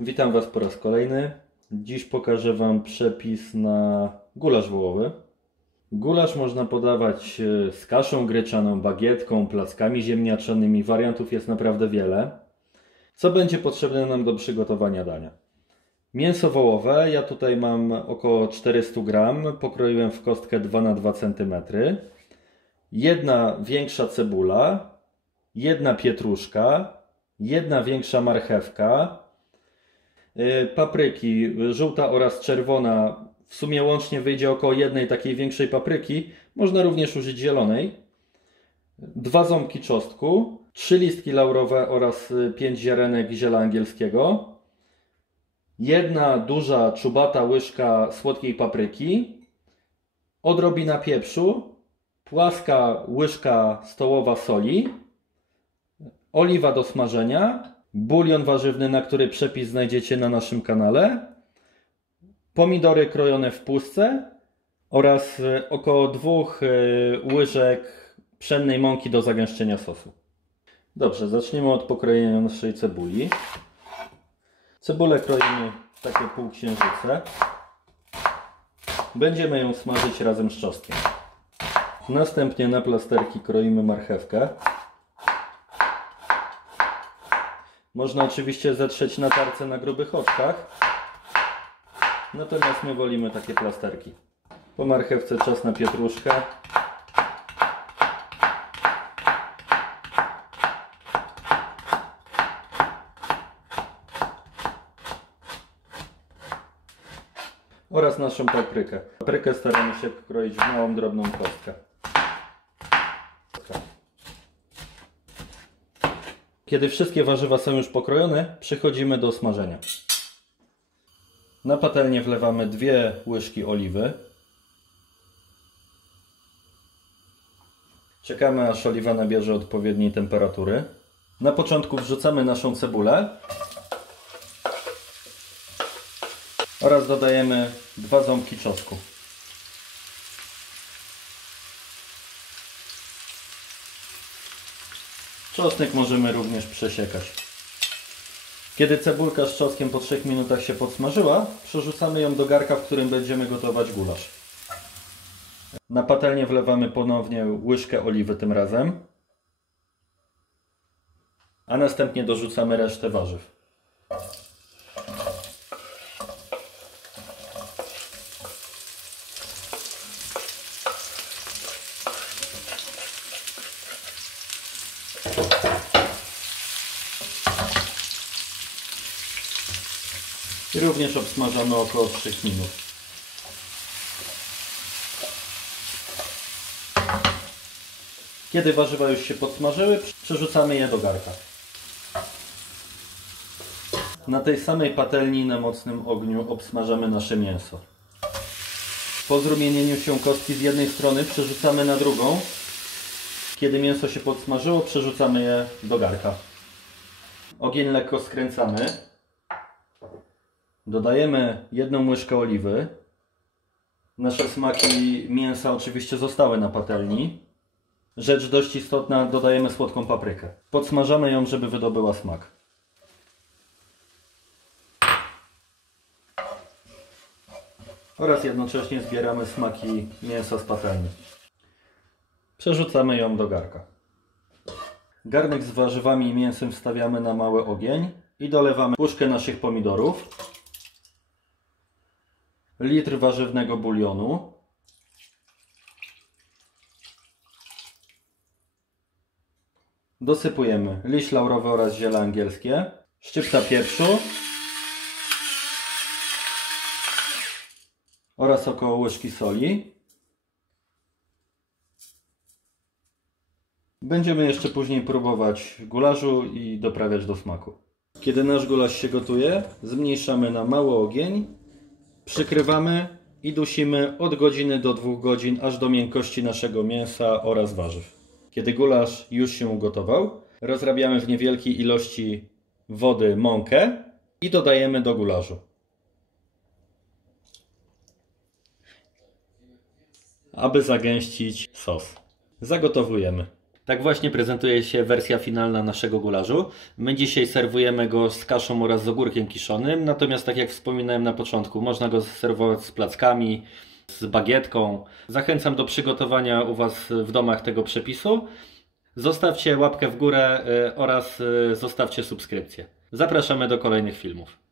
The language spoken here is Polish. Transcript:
Witam Was po raz kolejny. Dziś pokażę Wam przepis na gulasz wołowy. Gulasz można podawać z kaszą gryczaną, bagietką, plackami ziemniaczanymi. Wariantów jest naprawdę wiele. Co będzie potrzebne nam do przygotowania dania? Mięso wołowe, ja tutaj mam około 400 gram, pokroiłem w kostkę 2 na 2 cm. Jedna większa cebula, jedna pietruszka, jedna większa marchewka, papryki, żółta oraz czerwona, w sumie łącznie wyjdzie około jednej takiej większej papryki, można również użyć zielonej, 2 ząbki czosnku, 3 listki laurowe oraz 5 ziarenek ziela angielskiego, jedna duża czubata łyżka słodkiej papryki, odrobina pieprzu, płaska łyżka stołowa soli, oliwa do smażenia, bulion warzywny, na który przepis znajdziecie na naszym kanale, pomidory krojone w pustce oraz około 2 łyżek pszennej mąki do zagęszczenia sosu. Dobrze, zaczniemy od pokrojenia naszej cebuli. Cebulę kroimy w takie półksiężyce. Będziemy ją smażyć razem z czosnkiem. Następnie na plasterki kroimy marchewkę. Można oczywiście zetrzeć na tarce na grubych oczkach, natomiast my wolimy takie plasterki. Po marchewce czas na pietruszkę. Oraz naszą paprykę. Paprykę staramy się kroić w małą, drobną kostkę. Kiedy wszystkie warzywa są już pokrojone, przechodzimy do smażenia. Na patelnię wlewamy 2 łyżki oliwy. Czekamy, aż oliwa nabierze odpowiedniej temperatury. Na początku wrzucamy naszą cebulę oraz dodajemy 2 ząbki czosnku. Czosnek możemy również przesiekać. Kiedy cebulka z czosnkiem po 3 minutach się podsmażyła, przerzucamy ją do garka, w którym będziemy gotować gulasz. Na patelnię wlewamy ponownie łyżkę oliwy tym razem, a następnie dorzucamy resztę warzyw. I również obsmażamy około 3 minut. Kiedy warzywa już się podsmażyły, przerzucamy je do garka. Na tej samej patelni na mocnym ogniu obsmażamy nasze mięso. Po zrumienieniu się kostki z jednej strony przerzucamy na drugą. Kiedy mięso się podsmażyło, przerzucamy je do garka. Ogień lekko skręcamy. Dodajemy 1 łyżkę oliwy. Nasze smaki mięsa oczywiście zostały na patelni. Rzecz dość istotna, dodajemy słodką paprykę. Podsmażamy ją, żeby wydobyła smak. Oraz jednocześnie zbieramy smaki mięsa z patelni. Przerzucamy ją do garka. Garnek z warzywami i mięsem wstawiamy na mały ogień i dolewamy puszkę naszych pomidorów, litr warzywnego bulionu, dosypujemy liść laurowy oraz ziele angielskie, szczypta pieprzu oraz około łyżki soli. Będziemy jeszcze później próbować gulaszu i doprawiać do smaku. Kiedy nasz gulasz się gotuje, zmniejszamy na mały ogień, przykrywamy i dusimy od godziny do 2 godzin, aż do miękkości naszego mięsa oraz warzyw. Kiedy gulasz już się ugotował, rozrabiamy w niewielkiej ilości wody mąkę i dodajemy do gulaszu. Aby zagęścić sos. Zagotowujemy. Tak właśnie prezentuje się wersja finalna naszego gulaszu. My dzisiaj serwujemy go z kaszą oraz z ogórkiem kiszonym, natomiast tak jak wspominałem na początku, można go serwować z plackami, z bagietką. Zachęcam do przygotowania u Was w domach tego przepisu. Zostawcie łapkę w górę oraz zostawcie subskrypcję. Zapraszamy do kolejnych filmów.